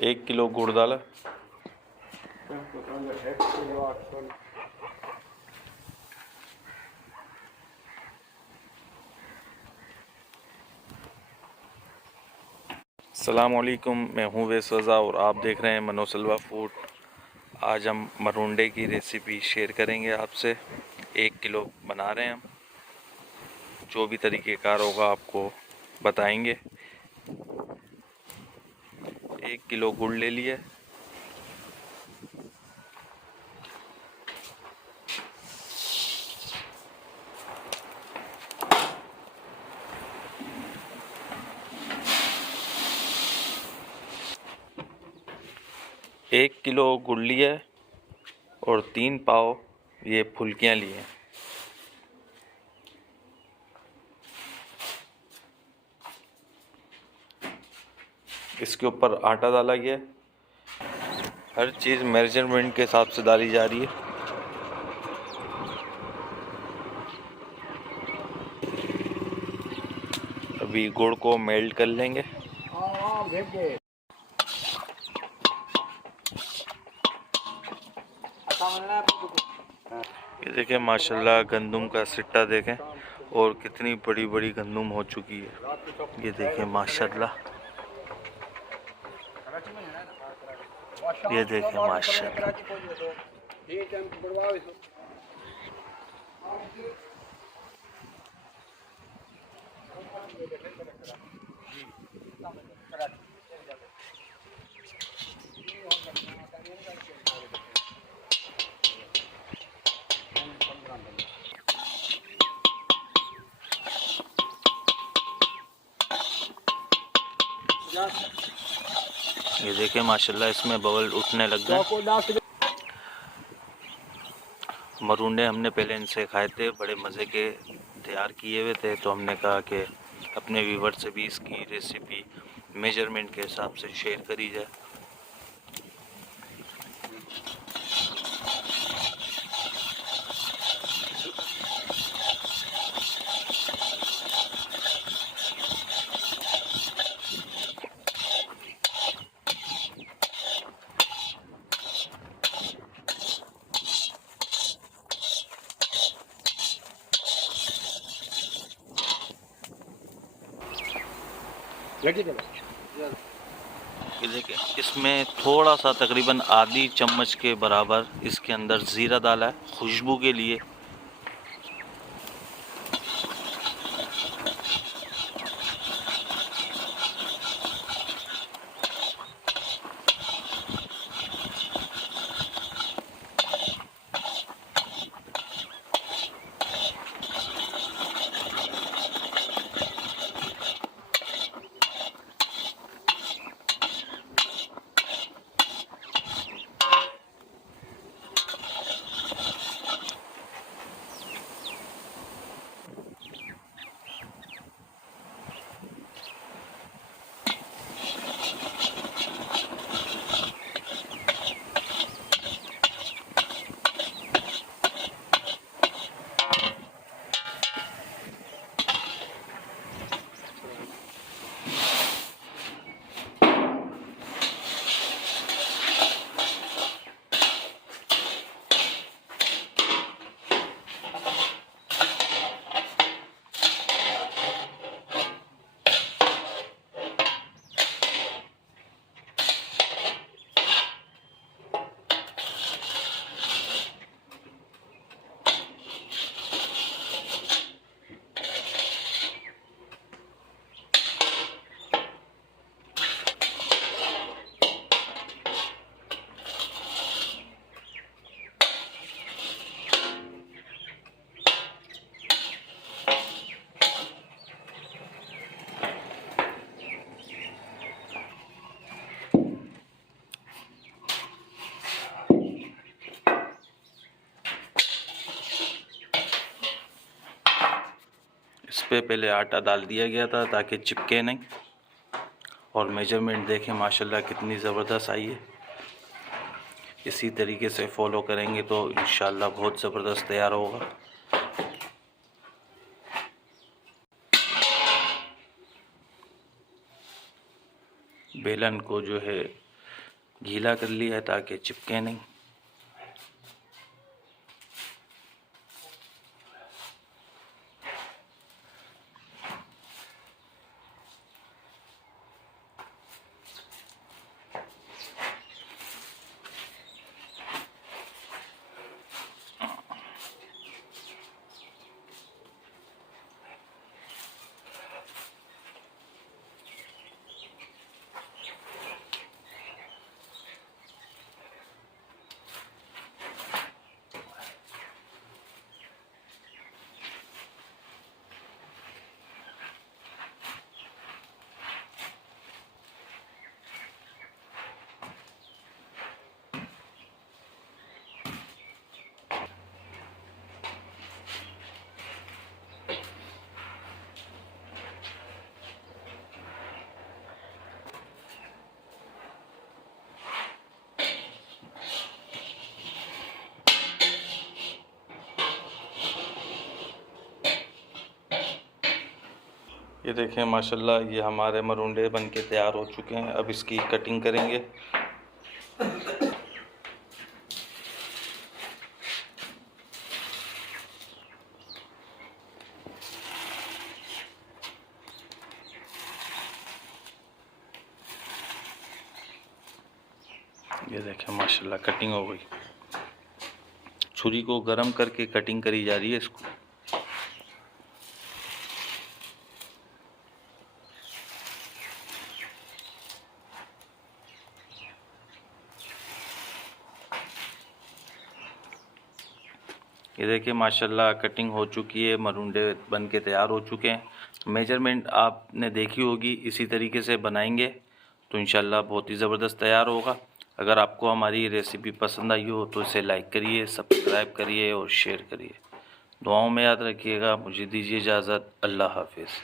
1 kilo गुड़ डाला। अस्सलाम वालेकुम, मैं हूँ वैस वज़ा और आप देख रहे हैं मनोसलवा फूड। आज हम मरुंडे की रेसिपी शेयर करेंगे आपसे। 1 किलो बना रहे हैं हम, जो भी तरीक़ेकार होगा आपको बताएंगे। 1 किलो गुड़ ले लिए। एक किलो गुड़ लिया और 3 पाव ये फुल्कियाँ लिए। इसके ऊपर आटा डाला गया। हर चीज़ मेजरमेंट के हिसाब से डाली जा रही है। अभी गुड़ को मेल्ट कर लेंगे। ये देखें माशाल्लाह, गंदम का सिट्टा देखें और कितनी बड़ी बड़ी गंदम हो चुकी है। ये देखें माशाल्लाह, ये देखें माशाल्लाह। ये देखें माशाल्लाह, इसमें बबल उठने लग गए। मरुंडे हमने पहले इनसे खाए थे, बड़े मज़े के तैयार किए हुए थे, तो हमने कहा कि अपने व्यूवर से भी इसकी रेसिपी मेजरमेंट के हिसाब से शेयर करी जाए। ये देखिए, इसमें थोड़ा सा तकरीबन आधी चम्मच के बराबर इसके अंदर ज़ीरा डाला है खुशबू के लिए। इस पे पहले आटा डाल दिया गया था ताकि चिपके नहीं। और मेजरमेंट देखें माशाल्लाह कितनी ज़बरदस्त आई है। इसी तरीके से फॉलो करेंगे तो इंशाल्लाह बहुत ज़बरदस्त तैयार होगा। बेलन को जो है गीला कर लिया है ताकि चिपके नहीं। ये देखें माशाल्लाह, ये हमारे मरुंडे बन के तैयार हो चुके हैं। अब इसकी कटिंग करेंगे। ये देखें माशाल्लाह कटिंग हो गई। छुरी को गर्म करके कटिंग करी जा रही है इसको। ये देखिए माशाल्लाह कटिंग हो चुकी है, मरुंडे बन के तैयार हो चुके हैं। मेजरमेंट आपने देखी होगी, इसी तरीके से बनाएंगे तो इंशाल्लाह बहुत ही ज़बरदस्त तैयार होगा। अगर आपको हमारी रेसिपी पसंद आई हो तो इसे लाइक करिए, सब्सक्राइब करिए और शेयर करिए। दुआओं में याद रखिएगा। मुझे दीजिए इजाज़त। अल्लाह हाफिज़।